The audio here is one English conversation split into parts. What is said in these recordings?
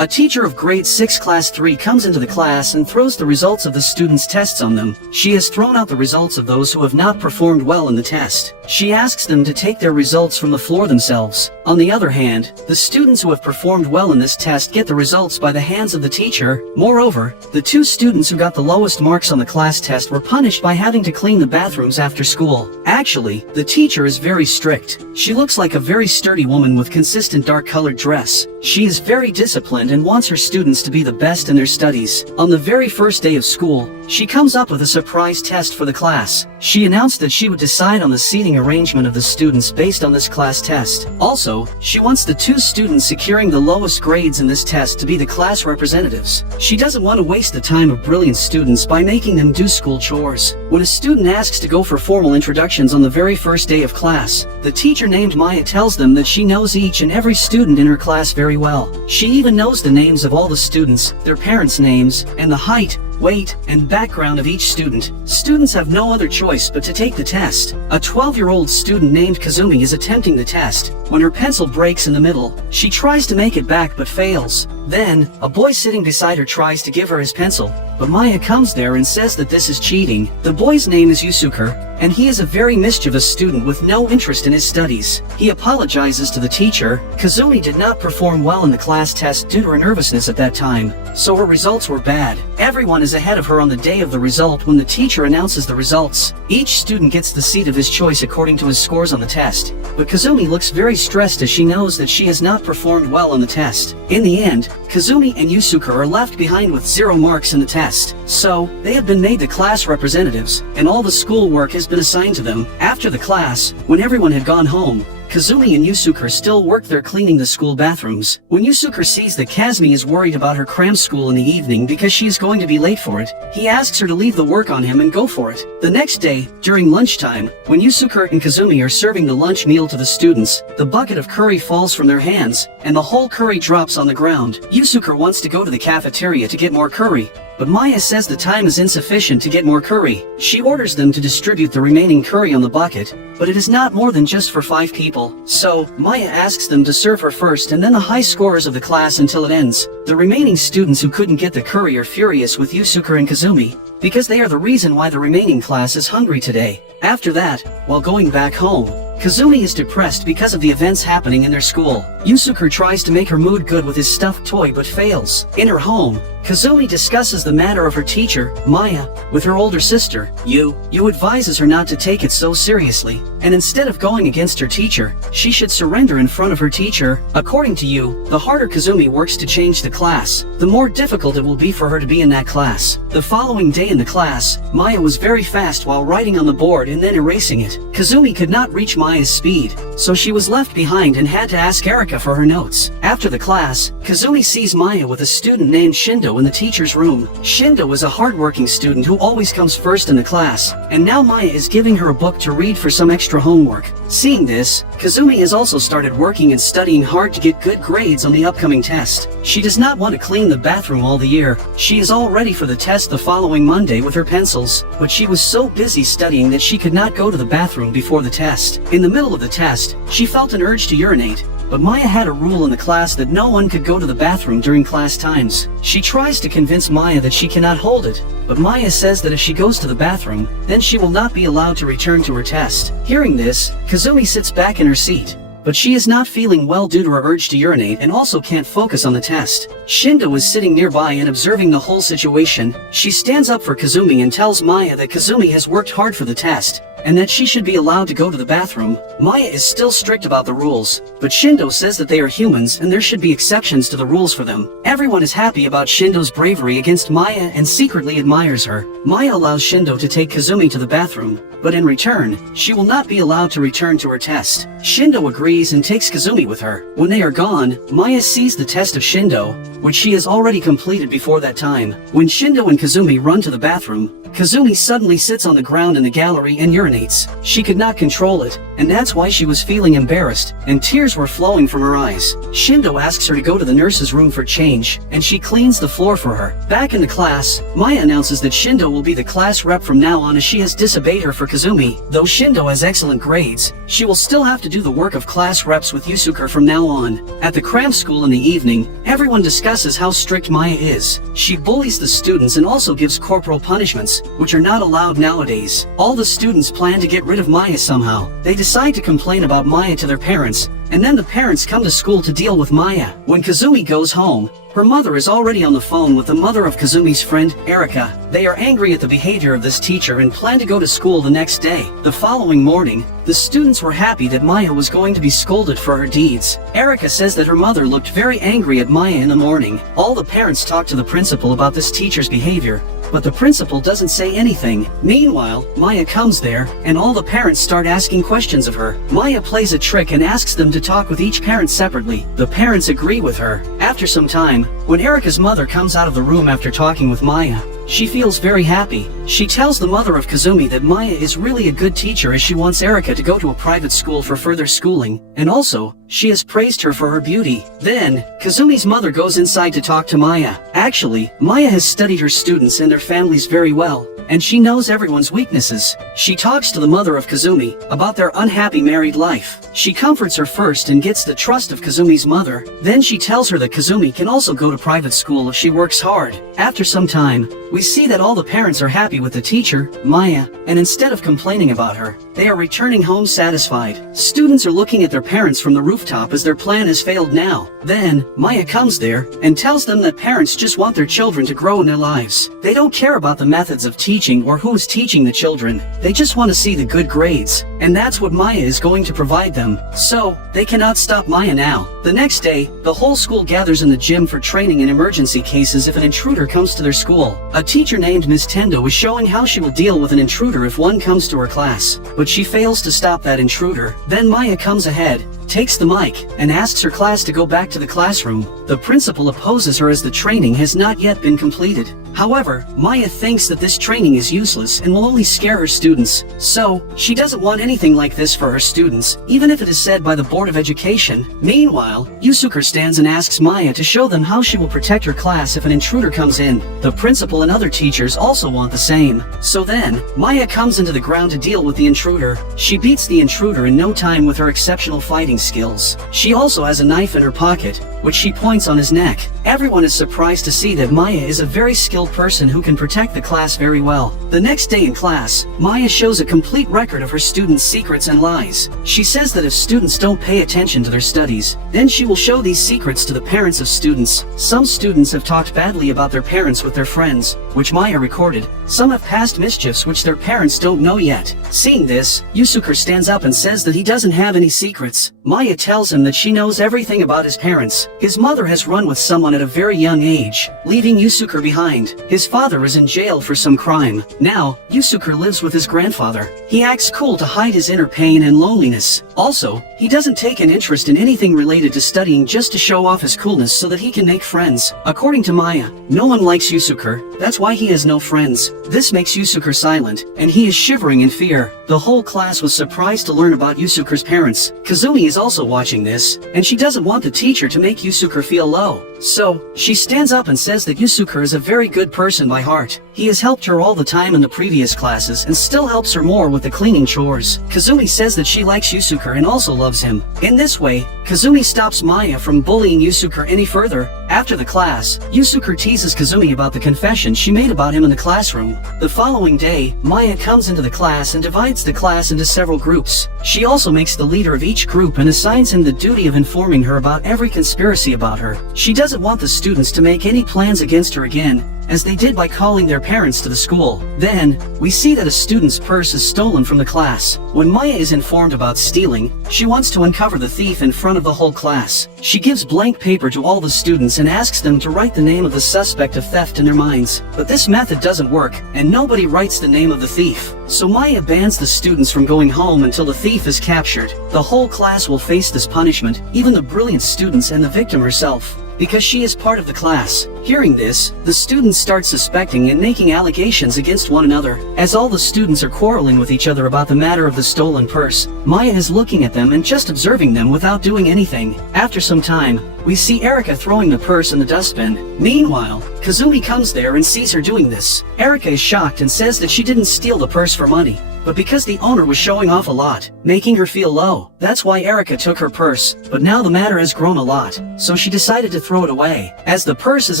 A teacher of grade 6 class 3 comes into the class and throws the results of the students' tests on them. She has thrown out the results of those who have not performed well in the test. She asks them to take their results from the floor themselves. On the other hand, the students who have performed well in this test get the results by the hands of the teacher. Moreover, the 2 students who got the lowest marks on the class test were punished by having to clean the bathrooms after school. Actually, the teacher is very strict. She looks like a very sturdy woman with consistent dark-colored dress. She is very disciplined and wants her students to be the best in their studies. On the very first day of school, she comes up with a surprise test for the class. She announced that she would decide on the seating arrangement of the students based on this class test. Also, she wants the 2 students securing the lowest grades in this test to be the class representatives. She doesn't want to waste the time of brilliant students by making them do school chores. When a student asks to go for formal introductions on the very first day of class, the teacher named Maya tells them that she knows each and every student in her class very well. She even knows the names of all the students, their parents' names, and the height, weight, and background of each student. Students have no other choice but to take the test. A 12-year-old student named Kazumi is attempting the test. When her pencil breaks in the middle, she tries to make it back but fails. Then, a boy sitting beside her tries to give her his pencil, but Maya comes there and says that this is cheating. The boy's name is Yusuke, and he is a very mischievous student with no interest in his studies. He apologizes to the teacher. Kazumi did not perform well in the class test due to her nervousness at that time, so her results were bad. Everyone is ahead of her on the day of the result when the teacher announces the results. Each student gets the seat of his choice according to his scores on the test, but Kazumi looks very stressed as she knows that she has not performed well on the test. In the end, Kazumi and Yusuke are left behind with 0 marks in the test. So, they have been made the class representatives, and all the schoolwork has been assigned to them. After the class, when everyone had gone home, Kazumi and Yusuke still work there cleaning the school bathrooms. When Yusuke sees that Kazumi is worried about her cram school in the evening because she is going to be late for it, he asks her to leave the work on him and go for it. The next day, during lunchtime, when Yusuke and Kazumi are serving the lunch meal to the students, the bucket of curry falls from their hands, and the whole curry drops on the ground. Yusuke wants to go to the cafeteria to get more curry, but Maya says the time is insufficient to get more curry. She orders them to distribute the remaining curry on the bucket, but it is not more than just for 5 people. So, Maya asks them to serve her first and then the high scorers of the class until it ends. The remaining students who couldn't get the curry are furious with Yusuke and Kazumi, because they are the reason why the remaining class is hungry today. After that, while going back home, Kazumi is depressed because of the events happening in their school. Yusuke tries to make her mood good with his stuffed toy but fails. In her home, Kazumi discusses the matter of her teacher, Maya, with her older sister. Yu advises her not to take it so seriously, and instead of going against her teacher, she should surrender in front of her teacher. According to Yu, the harder Kazumi works to change the class, the more difficult it will be for her to be in that class. The following day in the class, Maya was very fast while writing on the board and then erasing it. Kazumi could not reach Maya's speed, so she was left behind and had to ask Erika for her notes. After the class, Kazumi sees Maya with a student named Shindo in the teacher's room. Shindo is a hardworking student who always comes first in the class, and now Maya is giving her a book to read for some extra homework. Seeing this, Kazumi has also started working and studying hard to get good grades on the upcoming test. She does not want to clean the bathroom all the year. She is all ready for the test the following Monday with her pencils, but she was so busy studying that she could not go to the bathroom before the test. In the middle of the test, she felt an urge to urinate, but Maya had a rule in the class that no one could go to the bathroom during class times. She tries to convince Maya that she cannot hold it, but Maya says that if she goes to the bathroom, then she will not be allowed to return to her test. Hearing this, Kazumi sits back in her seat, but she is not feeling well due to her urge to urinate and also can't focus on the test. Shindo is sitting nearby and observing the whole situation. She stands up for Kazumi and tells Maya that Kazumi has worked hard for the test, and that she should be allowed to go to the bathroom. Maya is still strict about the rules, but Shindo says that they are humans and there should be exceptions to the rules for them. Everyone is happy about Shindo's bravery against Maya and secretly admires her. Maya allows Shindo to take Kazumi to the bathroom, but in return, she will not be allowed to return to her test. Shindo agrees and takes Kazumi with her. When they are gone, Maya sees the test of Shindo, which she has already completed before that time. When Shindo and Kazumi run to the bathroom, Kazumi suddenly sits on the ground in the gallery and urinates. She could not control it, and that's why she was feeling embarrassed, and tears were flowing from her eyes. Shindo asks her to go to the nurse's room for change, and she cleans the floor for her. Back in the class, Maya announces that Shindo will be the class rep from now on as she has disobeyed her for Kazumi. Though Shindo has excellent grades, she will still have to do the work of class reps with Yusuke from now on. At the cram school in the evening, everyone discusses how strict Maya is. She bullies the students and also gives corporal punishments, which are not allowed nowadays. All the students plan to get rid of Maya somehow. They decide to complain about Maya to their parents, and then the parents come to school to deal with Maya. When Kazumi goes home, her mother is already on the phone with the mother of Kazumi's friend, Erika. They are angry at the behavior of this teacher and plan to go to school the next day. The following morning, the students were happy that Maya was going to be scolded for her deeds. Erika says that her mother looked very angry at Maya in the morning. All the parents talk to the principal about this teacher's behavior, but the principal doesn't say anything. Meanwhile, Maya comes there, and all the parents start asking questions of her. Maya plays a trick and asks them to talk with each parent separately. The parents agree with her. After some time, when Erika's mother comes out of the room after talking with Maya, she feels very happy. She tells the mother of Kazumi that Maya is really a good teacher as she wants Erika to go to a private school for further schooling, and also, she has praised her for her beauty. Then, Kazumi's mother goes inside to talk to Maya. Actually, Maya has studied her students and their families very well, and she knows everyone's weaknesses. She talks to the mother of Kazumi about their unhappy married life. She comforts her first and gets the trust of Kazumi's mother. Then she tells her that Kazumi can also go to private school if she works hard. After some time, we see that all the parents are happy with the teacher, Maya, and instead of complaining about her, they are returning home satisfied. Students are looking at their parents from the rooftop as their plan has failed now. Then, Maya comes there and tells them that parents just want their children to grow in their lives. They don't care about the methods of teaching or who is teaching the children. They just want to see the good grades, and that's what Maya is going to provide them. So, they cannot stop Maya now. The next day, the whole school gathers in the gym for training in emergency cases if an intruder comes to their school. A teacher named Ms. Tendo is showing how she will deal with an intruder if one comes to her class, but she fails to stop that intruder. Then Maya comes ahead, takes the mic, and asks her class to go back to the classroom. The principal opposes her as the training has not yet been completed. However, Maya thinks that this training is useless and will only scare her students. So, she doesn't want anything like this for her students, even if it is said by the Board of Education. Meanwhile, Yusuke stands and asks Maya to show them how she will protect her class if an intruder comes in. The principal and other teachers also want the same. So then, Maya comes into the ground to deal with the intruder. She beats the intruder in no time with her exceptional fighting skills. She also has a knife in her pocket, which she points on his neck. Everyone is surprised to see that Maya is a very skilled person who can protect the class very well. The next day in class, Maya shows a complete record of her students' secrets and lies. She says that if students don't pay attention to their studies, then she will show these secrets to the parents of students. Some students have talked badly about their parents with their friends, which Maya recorded. Some have past mischiefs which their parents don't know yet. Seeing this, Yusuke stands up and says that he doesn't have any secrets. Maya tells him that she knows everything about his parents. His mother has run with someone at a very young age, leaving Yusuke behind. His father is in jail for some crime. Now, Yusuke lives with his grandfather. He acts cool to hide his inner pain and loneliness. Also, he doesn't take an interest in anything related to studying just to show off his coolness so that he can make friends. According to Maya, no one likes Yusuke, that's why he has no friends. This makes Yusuke silent, and he is shivering in fear. The whole class was surprised to learn about Yusuke's parents. Kazumi is also watching this, and she doesn't want the teacher to make Yusuke feel low. So, she stands up and says that Yusuke is a very good person by heart. He has helped her all the time in the previous classes and still helps her more with the cleaning chores. Kazumi says that she likes Yusuke and also loves him. In this way, Kazumi stops Maya from bullying Yusuke any further. After the class, Yusuke teases Kazumi about the confession she made about him in the classroom. The following day, Maya comes into the class and divides the class into several groups. She also makes the leader of each group and assigns him the duty of informing her about every conspiracy about her. She doesn't want the students to make any plans against her again, as they did by calling their parents to the school. Then, we see that a student's purse is stolen from the class. When Maya is informed about stealing, she wants to uncover the thief in front of the whole class. She gives blank paper to all the students and asks them to write the name of the suspect of theft in their minds. But this method doesn't work, and nobody writes the name of the thief. So Maya bans the students from going home until the thief is captured. The whole class will face this punishment, even the brilliant students and the victim herself, because she is part of the class. Hearing this, the students start suspecting and making allegations against one another. As all the students are quarreling with each other about the matter of the stolen purse, Maya is looking at them and just observing them without doing anything. After some time, we see Erika throwing the purse in the dustbin. Meanwhile, Kazumi comes there and sees her doing this. Erika is shocked and says that she didn't steal the purse for money, but because the owner was showing off a lot, making her feel low. That's why Erika took her purse, but now the matter has grown a lot, so she decided to throw it away. As the purse is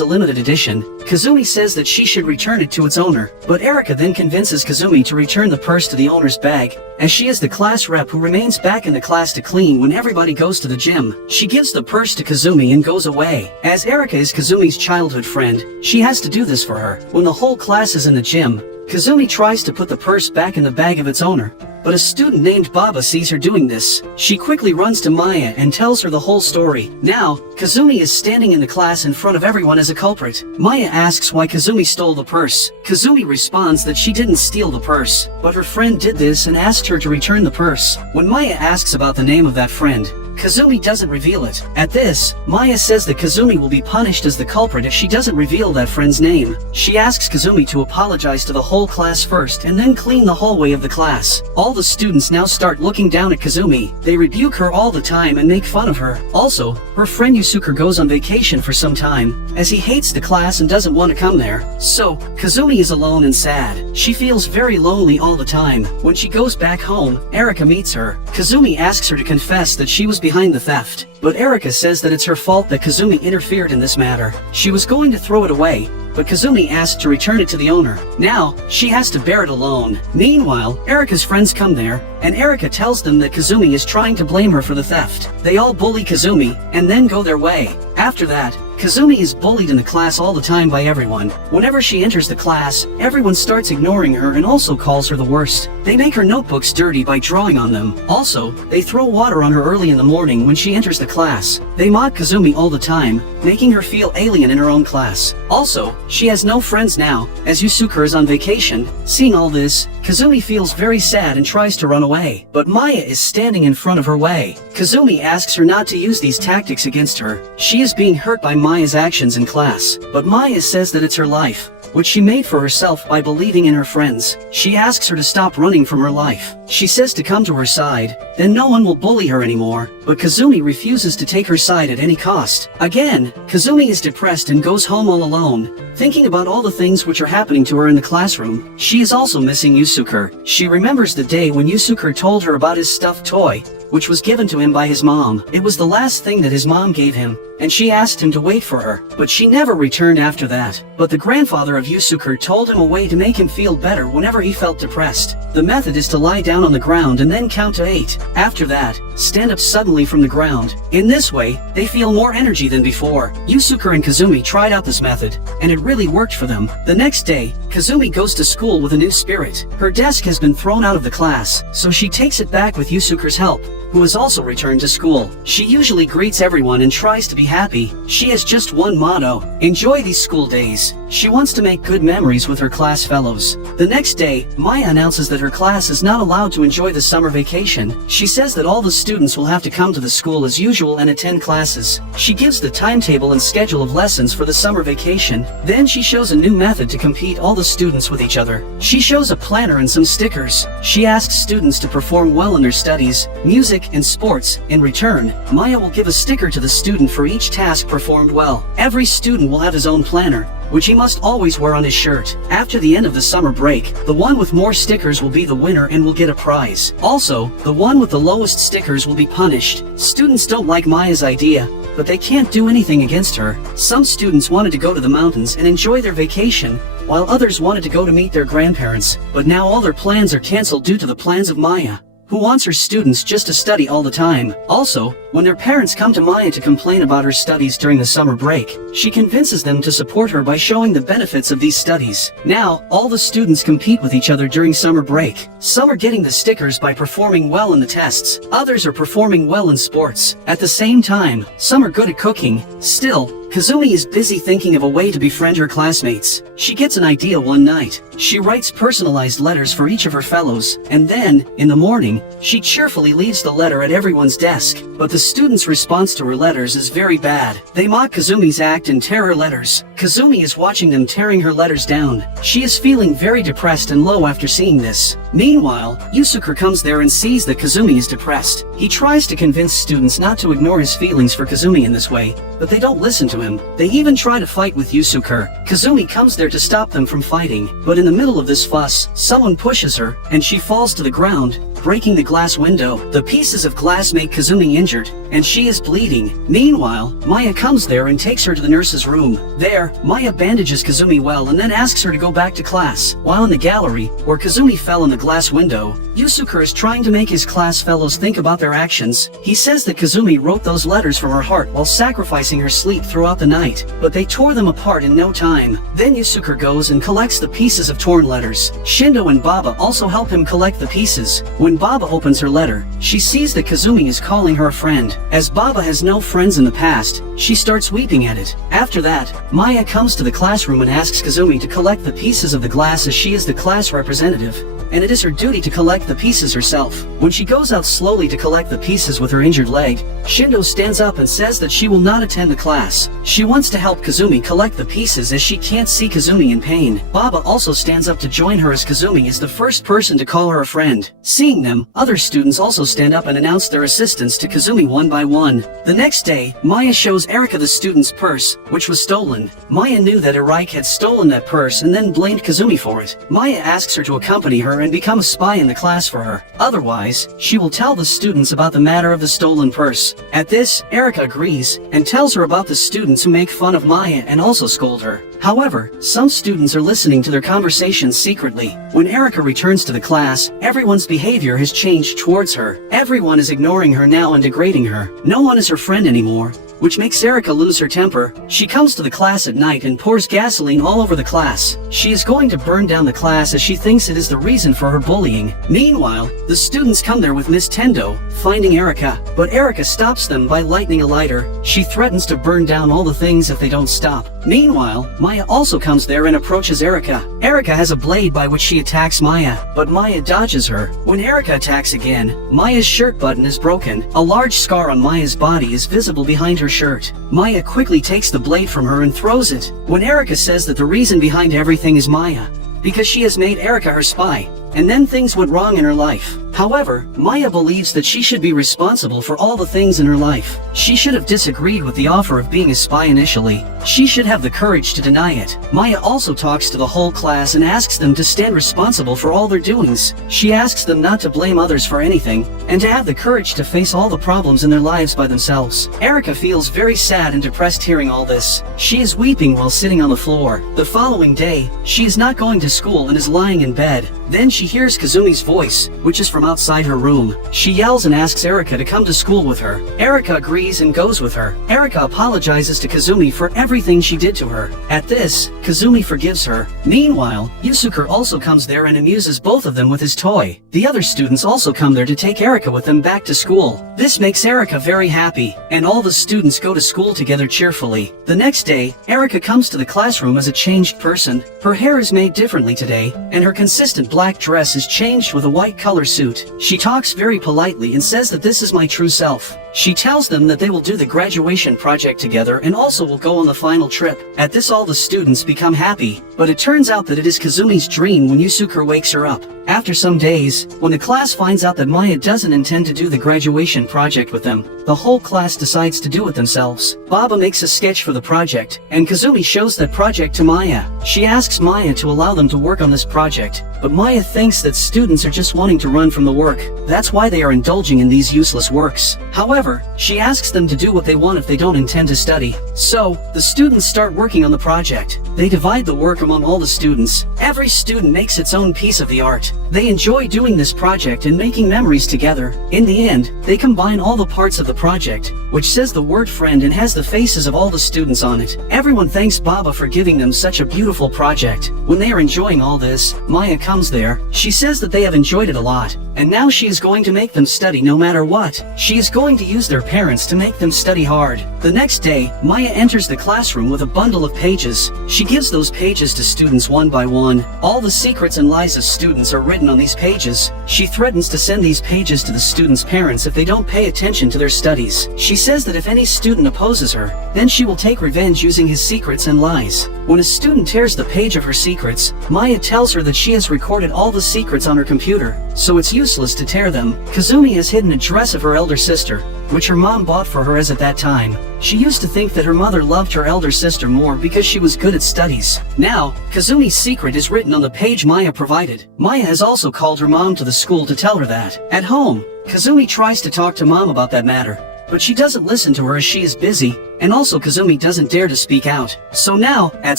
a limited edition, Kazumi says that she should return it to its owner, but Erika then convinces Kazumi to return the purse to the owner's bag, as she is the class rep who remains back in the class to clean when everybody goes to the gym. She gives the purse to Kazumi and goes away. As Erika is Kazumi's childhood friend, she has to do this for her. When the whole class is in the gym, Kazumi tries to put the purse back in the bag of its owner, but a student named Baba sees her doing this. She quickly runs to Maya and tells her the whole story. Now, Kazumi is standing in the class in front of everyone as a culprit. Maya asks why Kazumi stole the purse. Kazumi responds that she didn't steal the purse, but her friend did this and asked her to return the purse. When Maya asks about the name of that friend, Kazumi doesn't reveal it. At this, Maya says that Kazumi will be punished as the culprit if she doesn't reveal that friend's name. She asks Kazumi to apologize to the whole class first and then clean the hallway of the class. All the students now start looking down at Kazumi. They rebuke her all the time and make fun of her. Also, her friend Yusuke goes on vacation for some time, as he hates the class and doesn't want to come there. So, Kazumi is alone and sad. She feels very lonely all the time. When she goes back home, Erika meets her. Kazumi asks her to confess that she was behind the theft, but Erika says that it's her fault that Kazumi interfered in this matter. She was going to throw it away, but Kazumi asked to return it to the owner. Now, she has to bear it alone. Meanwhile, Erika's friends come there, and Erika tells them that Kazumi is trying to blame her for the theft. They all bully Kazumi, and then go their way. After that, Kazumi is bullied in the class all the time by everyone. Whenever she enters the class, everyone starts ignoring her and also calls her the worst. They make her notebooks dirty by drawing on them. Also, they throw water on her early in the morning when she enters the class. They mock Kazumi all the time, making her feel alien in her own class. Also, she has no friends now, as Yusuke is on vacation. Seeing all this, Kazumi feels very sad and tries to run away, but Maya is standing in front of her way. Kazumi asks her not to use these tactics against her. She is being hurt by Maya's actions in class, but Maya says that it's her life, which she made for herself by believing in her friends. She asks her to stop running from her life. She says to come to her side, then no one will bully her anymore, but Kazumi refuses to take her side at any cost. Again, Kazumi is depressed and goes home all alone, thinking about all the things which are happening to her in the classroom. She is also missing Yusuke. She remembers the day when Yusuke told her about his stuffed toy, which was given to him by his mom. It was the last thing that his mom gave him, and she asked him to wait for her, but she never returned after that. But the grandfather of Yusuke told him a way to make him feel better whenever he felt depressed. The method is to lie down on the ground and then count to 8. After that, stand up suddenly from the ground. In this way, they feel more energy than before. Yusuke and Kazumi tried out this method, and it really worked for them. The next day, Kazumi goes to school with a new spirit. Her desk has been thrown out of the class, so she takes it back with Yusuke's help, who has also returned to school. She usually greets everyone and tries to be happy. She has just one motto: enjoy these school days. She wants to make good memories with her class fellows. The next day, Maya announces that her class is not allowed to enjoy the summer vacation. She says that all the students will have to come to the school as usual and attend classes. She gives the timetable and schedule of lessons for the summer vacation. Then she shows a new method to compete all the students with each other. She shows a planner and some stickers. She asks students to perform well in their studies, music, and sports. In return, Maya will give a sticker to the student for each task performed well. Every student will have his own planner, which he must always wear on his shirt. After the end of the summer break, the one with more stickers will be the winner and will get a prize. Also, the one with the lowest stickers will be punished. Students don't like Maya's idea, but they can't do anything against her. Some students wanted to go to the mountains and enjoy their vacation, while others wanted to go to meet their grandparents, but now all their plans are canceled due to the plans of Maya, who wants her students just to study all the time. Also, when their parents come to Maya to complain about her studies during the summer break, she convinces them to support her by showing the benefits of these studies. Now, all the students compete with each other during summer break. Some are getting the stickers by performing well in the tests. Others are performing well in sports. At the same time, some are good at cooking. Still, Kazumi is busy thinking of a way to befriend her classmates. She gets an idea one night. She writes personalized letters for each of her fellows, and then, in the morning, she cheerfully leaves the letter at everyone's desk. But the students' response to her letters is very bad. They mock Kazumi's act and tear her letters. Kazumi is watching them tearing her letters down. She is feeling very depressed and low after seeing this. Meanwhile, Yusuke comes there and sees that Kazumi is depressed. He tries to convince students not to ignore his feelings for Kazumi in this way, but they don't listen to him. They even try to fight with Yusuke. Kazumi comes there to stop them from fighting, but in the middle of this fuss, someone pushes her, and she falls to the ground, breaking the glass window. The pieces of glass make Kazumi injured, and she is bleeding. Meanwhile, Maya comes there and takes her to the nurse's room. There, Maya bandages Kazumi well and then asks her to go back to class. While in the gallery, where Kazumi fell in the glass window, Yusuke is trying to make his class fellows think about their actions. He says that Kazumi wrote those letters from her heart while sacrificing her sleep throughout the night, but they tore them apart in no time. Then Yusuke goes and collects the pieces of torn letters. Shindo and Baba also help him collect the pieces. When Baba opens her letter, she sees that Kazumi is calling her a friend. As Baba has no friends in the past, she starts weeping at it. After that, Maya comes to the classroom and asks Kazumi to collect the pieces of the glass as she is the class representative, and it is her duty to collect the pieces herself. When she goes out slowly to collect the pieces with her injured leg, Shindo stands up and says that she will not attend the class. She wants to help Kazumi collect the pieces as she can't see Kazumi in pain. Baba also stands up to join her as Kazumi is the first person to call her a friend. Seeing them, other students also stand up and announce their assistance to Kazumi one by one. The next day, Maya shows Erika the student's purse, which was stolen. Maya knew that Erika had stolen that purse and then blamed Kazumi for it. Maya asks her to accompany her and become a spy in the class for her. Otherwise, she will tell the students about the matter of the stolen purse. At this, Erika agrees and tells her about the students who make fun of Maya and also scold her. However, some students are listening to their conversations secretly. When Erika returns to the class, everyone's behavior has changed towards her. Everyone is ignoring her now and degrading her. No one is her friend anymore, which makes Erika lose her temper. She comes to the class at night and pours gasoline all over the class. She is going to burn down the class as she thinks it is the reason for her bullying. Meanwhile, the students come there with Miss Tendo, finding Erika, but Erika stops them by lighting a lighter. She threatens to burn down all the things if they don't stop. Meanwhile, Maya also comes there and approaches Erika. Erika has a blade by which she attacks Maya, but Maya dodges her. When Erika attacks again, Maya's shirt button is broken. A large scar on Maya's body is visible behind her shirt. Maya quickly takes the blade from her and throws it. When Erika says that the reason behind everything is Maya, because she has made Erika her spy, and then things went wrong in her life. However, Maya believes that she should be responsible for all the things in her life. She should have disagreed with the offer of being a spy initially. She should have the courage to deny it. Maya also talks to the whole class and asks them to stand responsible for all their doings. She asks them not to blame others for anything, and to have the courage to face all the problems in their lives by themselves. Erika feels very sad and depressed hearing all this. She is weeping while sitting on the floor. The following day, she is not going to school and is lying in bed. Then she hears Kazumi's voice, which is from outside her room. She yells and asks Erika to come to school with her. Erika agrees and goes with her. Erika apologizes to Kazumi for everything she did to her. At this, Kazumi forgives her. Meanwhile, Yusuke also comes there and amuses both of them with his toy. The other students also come there to take Erika with them back to school. This makes Erika very happy, and all the students go to school together cheerfully. The next day, Erika comes to the classroom as a changed person. Her hair is made differently today, and her consistent black dress is changed with a white color suit. She talks very politely and says that this is my true self. She tells them that they will do the graduation project together and also will go on the final trip. At this, all the students become happy, but it turns out that it is Kazumi's dream when Yusuke wakes her up. After some days, when the class finds out that Maya doesn't intend to do the graduation project with them, the whole class decides to do it themselves. Baba makes a sketch for the project, and Kazumi shows that project to Maya. She asks Maya to allow them to work on this project, but Maya thinks that students are just wanting to run from the work. That's why they are indulging in these useless works. However, she asks them to do what they want if they don't intend to study. So, the students start working on the project. They divide the work among all the students. Every student makes its own piece of the art. They enjoy doing this project and making memories together. In the end, they combine all the parts of the project, which says the word friend and has the faces of all the students on it. Everyone thanks Baba for giving them such a beautiful project. When they are enjoying all this, Maya comes there. She says that they have enjoyed it a lot, and now she is going to make them study no matter what. She is going to use their parents to make them study hard. The next day, Maya enters the classroom with a bundle of pages. She gives those pages to students one by one. All the secrets and lies of students are written on these pages. She threatens to send these pages to the students' parents if they don't pay attention to their studies. She says that if any student opposes her, then she will take revenge using his secrets and lies. When a student tears the page of her secrets, Maya tells her that she has recorded all the secrets on her computer, so it's useless to tear them. Kazumi has hidden a dress of her elder sister, which her mom bought for her as at that time. She used to think that her mother loved her elder sister more because she was good at studies. Now, Kazumi's secret is written on the page Maya provided. Maya has also called her mom to the school to tell her that. At home, Kazumi tries to talk to mom about that matter, but she doesn't listen to her as she is busy, and also Kazumi doesn't dare to speak out. So now, at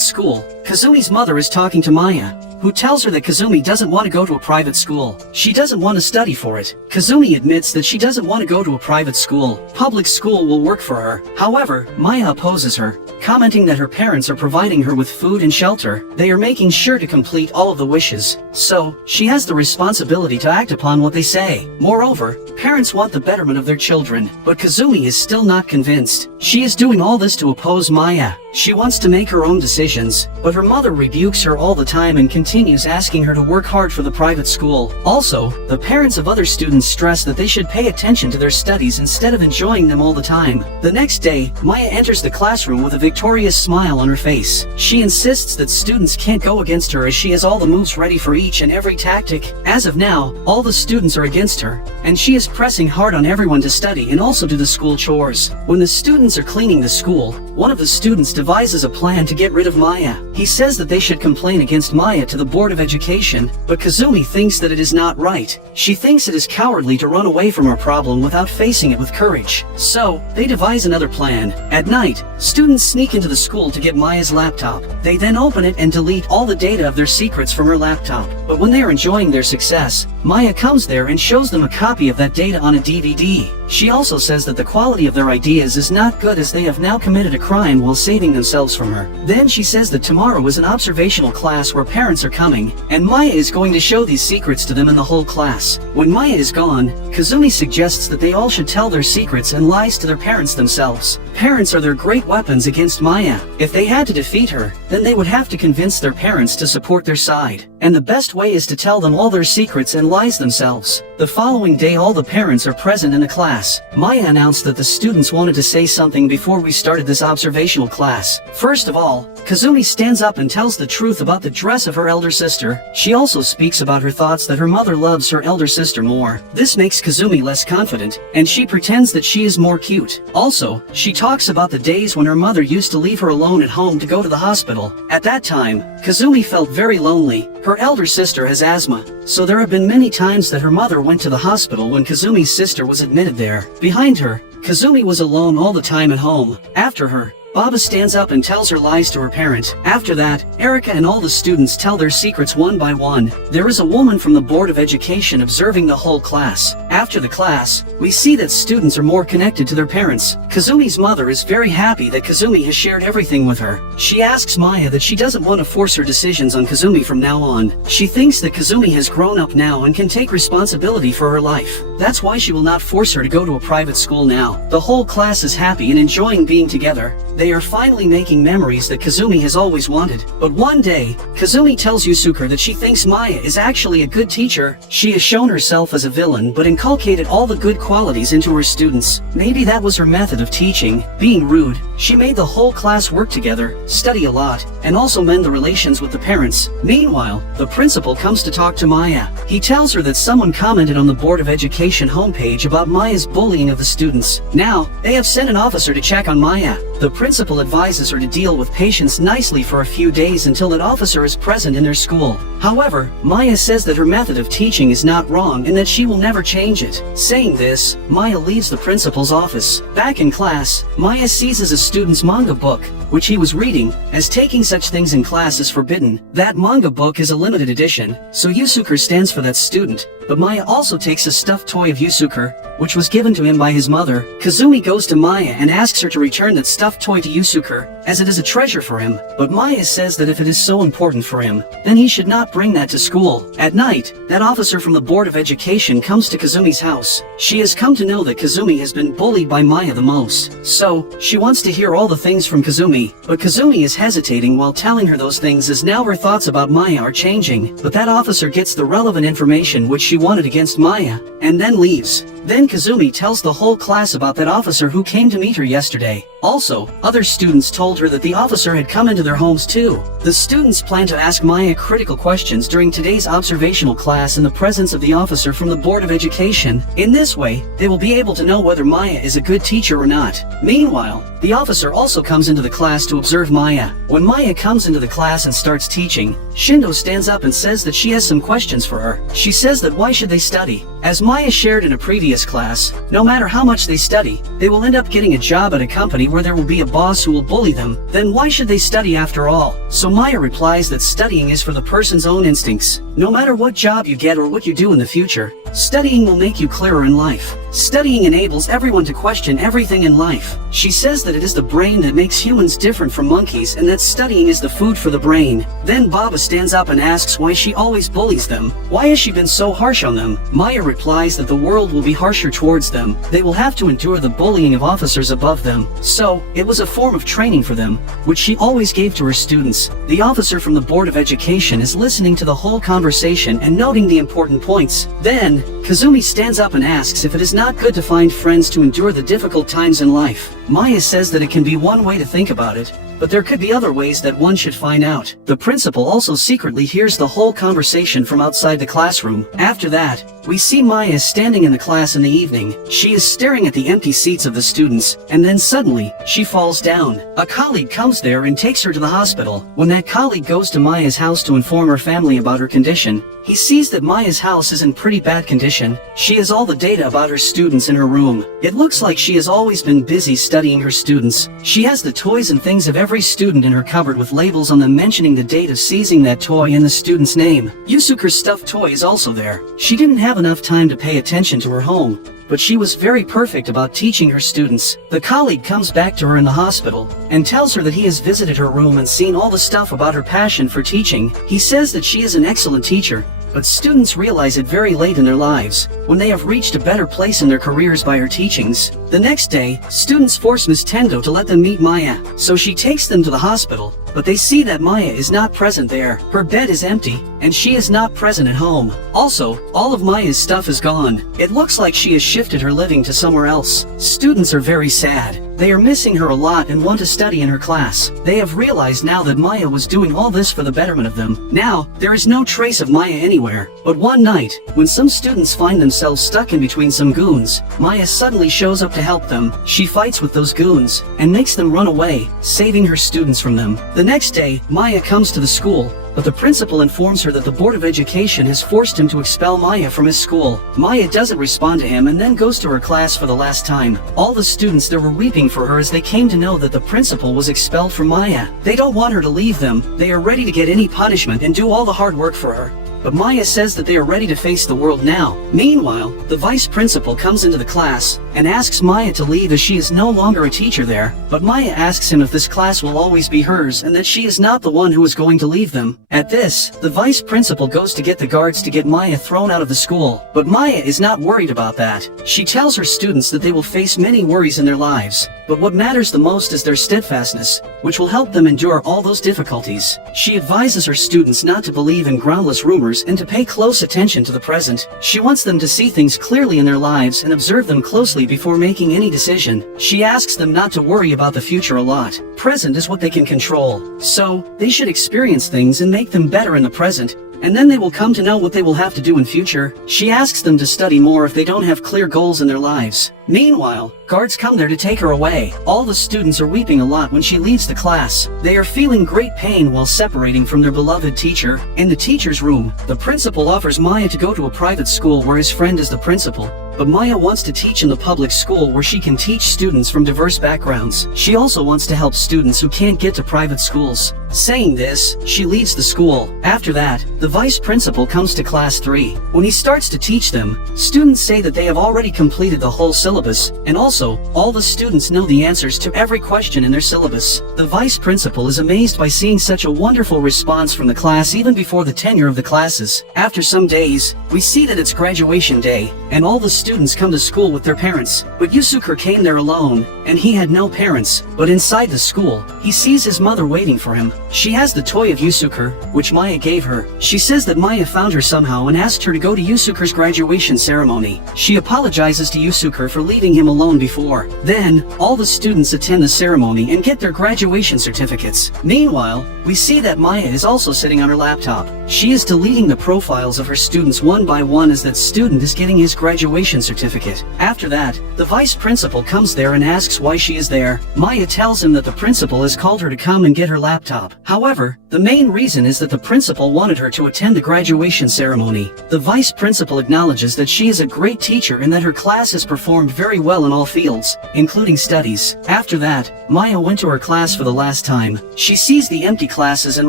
school, Kazumi's mother is talking to Maya, who tells her that Kazumi doesn't want to go to a private school. She doesn't want to study for it. Kazumi admits that she doesn't want to go to a private school. Public school will work for her. However, Maya opposes her, commenting that her parents are providing her with food and shelter. They are making sure to complete all of the wishes. So, she has the responsibility to act upon what they say. Moreover, parents want the betterment of their children, but Kazumi is still not convinced. She is doing all this to oppose Maya. She wants to make her own decisions, but her mother rebukes her all the time and continues asking her to work hard for the private school. Also, the parents of other students stress that they should pay attention to their studies instead of enjoying them all the time. The next day, Maya enters the classroom with a victorious smile on her face. She insists that students can't go against her as she has all the moves ready for each and every tactic. As of now, all the students are against her, and she is pressing hard on everyone to study and also do the school chores. When the students are cleaning the school, one of the students devises a plan to get rid of Maya. He says that they should complain against Maya to the Board of Education, but Kazumi thinks that it is not right. She thinks it is cowardly to run away from her problem without facing it with courage. So, they devise another plan. At night, students sneak into the school to get Maya's laptop. They then open it and delete all the data of their secrets from her laptop. But when they are enjoying their success, Maya comes there and shows them a copy of that data on a DVD. She also says that the quality of their ideas is not good as they have now committed a crime while saving themselves from her. Then she says that tomorrow is an observational class where parents are coming, and Maya is going to show these secrets to them in the whole class. When Maya is gone, Kazumi suggests that they all should tell their secrets and lies to their parents themselves. Parents are their great weapons against Maya. If they had to defeat her, then they would have to convince their parents to support their side. And the best way is to tell them all their secrets and lies themselves. The following day all the parents are present in the class. Maya announced that the students wanted to say something before we started this observational class. First of all, Kazumi stands up and tells the truth about the dress of her elder sister. She also speaks about her thoughts that her mother loves her elder sister more. This makes Kazumi less confident, and she pretends that she is more cute. Also, she talks about the days when her mother used to leave her alone at home to go to the hospital. At that time, Kazumi felt very lonely. Her elder sister has asthma, so there have been many times that her mother went to the hospital when Kazumi's sister was admitted there. Behind her, Kazumi was alone all the time at home. After her, Baba stands up and tells her lies to her parent. After that, Erica and all the students tell their secrets one by one. There is a woman from the Board of Education observing the whole class. After the class, we see that students are more connected to their parents. Kazumi's mother is very happy that Kazumi has shared everything with her. She asks Maya that she doesn't want to force her decisions on Kazumi from now on. She thinks that Kazumi has grown up now and can take responsibility for her life. That's why she will not force her to go to a private school now. The whole class is happy and enjoying being together. They are finally making memories that Kazumi has always wanted. But one day, Kazumi tells Yusuke that she thinks Maya is actually a good teacher. She has shown herself as a villain but inculcated all the good qualities into her students. Maybe that was her method of teaching, being rude. She made the whole class work together, study a lot, and also mend the relations with the parents. Meanwhile, the principal comes to talk to Maya. He tells her that someone commented on the Board of Education homepage about Maya's bullying of the students. Now, they have sent an officer to check on Maya. The principal advises her to deal with patients nicely for a few days until that officer is present in their school. However, Maya says that her method of teaching is not wrong and that she will never change it. Saying this, Maya leaves the principal's office. Back in class, Maya seizes a student's manga book, which he was reading, as taking such things in class is forbidden. That manga book is a limited edition, so Yusuke stands for that student. But Maya also takes a stuffed toy of Yusuke, which was given to him by his mother. Kazumi goes to Maya and asks her to return that stuffed toy to Yusuke, as it is a treasure for him. But Maya says that if it is so important for him, then he should not bring that to school. At night, that officer from the Board of Education comes to Kazumi's house. She has come to know that Kazumi has been bullied by Maya the most. So, she wants to hear all the things from Kazumi Kazumi, but Kazumi is hesitating while telling her those things as now her thoughts about Maya are changing. But that officer gets the relevant information which she wanted against Maya, and then leaves. Then Kazumi tells the whole class about that officer who came to meet her yesterday. Also, other students told her that the officer had come into their homes too. The students plan to ask Maya critical questions during today's observational class in the presence of the officer from the Board of Education. In this way, they will be able to know whether Maya is a good teacher or not. Meanwhile, the officer also comes into the class to observe Maya. When Maya comes into the class and starts teaching, Shindo stands up and says that she has some questions for her. She says that why should they study? As Maya shared in a previous class, no matter how much they study, they will end up getting a job at a company where there will be a boss who will bully them. Then why should they study after all? So Maya replies that studying is for the person's own instincts. No matter what job you get or what you do in the future, studying will make you clearer in life. Studying enables everyone to question everything in life. She says that it is the brain that makes humans different from monkeys and that studying is the food for the brain. Then Baba stands up and asks why she always bullies them. Why has she been so harsh on them? Maya replies that the world will be harsher towards them. They will have to endure the bullying of officers above them. So, it was a form of training for them, which she always gave to her students. The officer from the Board of Education is listening to the whole conversation and noting the important points. Then, Kazumi stands up and asks if it is not good to find friends to endure the difficult times in life. Maya says that it can be one way to think about it, but there could be other ways that one should find out. The principal also secretly hears the whole conversation from outside the classroom. After that, we see Maya standing in the class in the evening. She is staring at the empty seats of the students, and then suddenly, she falls down. A colleague comes there and takes her to the hospital. When that colleague goes to Maya's house to inform her family about her condition, he sees that Maya's house is in pretty bad condition. She has all the data about her students in her room. It looks like she has always been busy studying her students. She has the toys and things of every student in her cupboard with labels on them mentioning the date of seizing that toy and the student's name. Yusuke's stuffed toy is also there. She didn't have enough time to pay attention to her home, but she was very perfect about teaching her students. The colleague comes back to her in the hospital and tells her that he has visited her room and seen all the stuff about her passion for teaching. He says that she is an excellent teacher, but students realize it very late in their lives, when they have reached a better place in their careers by her teachings. The next day, students force Miss Tendo to let them meet Maya, so she takes them to the hospital, but they see that Maya is not present there. Her bed is empty, and she is not present at home. Also, all of Maya's stuff is gone. It looks like she has shifted her living to somewhere else. Students are very sad. They are missing her a lot and want to study in her class. They have realized now that Maya was doing all this for the betterment of them. Now, there is no trace of Maya anywhere. But one night, when some students find themselves stuck in between some goons, Maya suddenly shows up to help them. She fights with those goons, and makes them run away, saving her students from them. The next day, Maya comes to the school, but the principal informs her that the Board of Education has forced him to expel Maya from his school. Maya doesn't respond to him and then goes to her class for the last time. All the students there were weeping for her as they came to know that the principal was expelled from Maya. They don't want her to leave them. They are ready to get any punishment and do all the hard work for her. But Maya says that they are ready to face the world now. Meanwhile, the vice principal comes into the class and asks Maya to leave as she is no longer a teacher there. But Maya asks him if this class will always be hers and that she is not the one who is going to leave them. At this, the vice principal goes to get the guards to get Maya thrown out of the school. But Maya is not worried about that. She tells her students that they will face many worries in their lives, but what matters the most is their steadfastness, which will help them endure all those difficulties. She advises her students not to believe in groundless rumors and to pay close attention to the present. She wants them to see things clearly in their lives and observe them closely before making any decision. She asks them not to worry about the future a lot. Present is what they can control. So, they should experience things and make them better in the present, and then they will come to know what they will have to do in future. She asks them to study more if they don't have clear goals in their lives. Meanwhile, guards come there to take her away. All the students are weeping a lot when she leaves the class. They are feeling great pain while separating from their beloved teacher. In the teacher's room, the principal offers Maya to go to a private school where his friend is the principal. But Maya wants to teach in the public school where she can teach students from diverse backgrounds. She also wants to help students who can't get to private schools. Saying this, she leaves the school. After that, the vice principal comes to class 3. When he starts to teach them, students say that they have already completed the whole syllabus syllabus, and also, all the students know the answers to every question in their syllabus. The vice principal is amazed by seeing such a wonderful response from the class even before the tenure of the classes. After some days, we see that it's graduation day, and all the students come to school with their parents. But Yusuke came there alone, and he had no parents. But inside the school, he sees his mother waiting for him. She has the toy of Yusuke, which Maya gave her. She says that Maya found her somehow and asked her to go to Yusuke's graduation ceremony. She apologizes to Yusuke for leaving him alone before. Then, all the students attend the ceremony and get their graduation certificates. Meanwhile, we see that Maya is also sitting on her laptop. She is deleting the profiles of her students one by one as that student is getting his graduation certificate. After that, the vice principal comes there and asks why she is there. Maya tells him that the principal has called her to come and get her laptop. However, the main reason is that the principal wanted her to attend the graduation ceremony. The vice principal acknowledges that she is a great teacher and that her class has performed very well in all fields, including studies. After that, Maya went to her class for the last time. She sees the empty classes and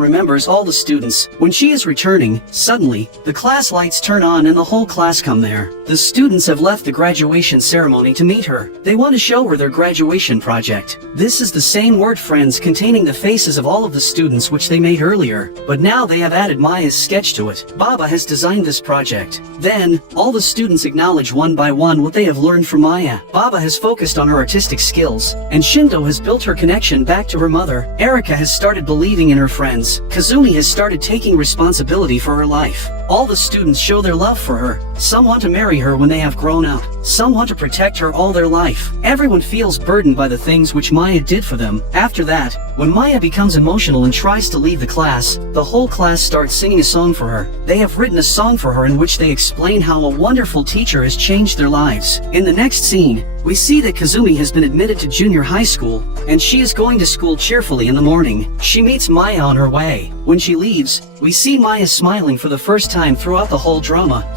remembers all the students. When she is returning, suddenly, the class lights turn on and the whole class come there. The students have left the graduation ceremony to meet her. They want to show her their graduation project. This is the same word friends containing the faces of all of the students which they made earlier, but now they have added Maya's sketch to it. Baba has designed this project. Then, all the students acknowledge one by one what they have learned from Maya. Baba has focused on her artistic skills, and Shindo has built her connection back to her mother. Erika has started believing in her friends. Kazumi has started taking responsibility for her life. All the students show their love for her. Some want to marry her when they have grown up. Some want to protect her all their life. Everyone feels burdened by the things which Maya did for them. After that, when Maya becomes emotional and tries to leave the class, the whole class starts singing a song for her. They have written a song for her in which they explain how a wonderful teacher has changed their lives. In the next scene, we see that Kazumi has been admitted to junior high school, and she is going to school cheerfully in the morning. She meets Maya on her way. When she leaves, we see Maya smiling for the first time throughout the whole drama.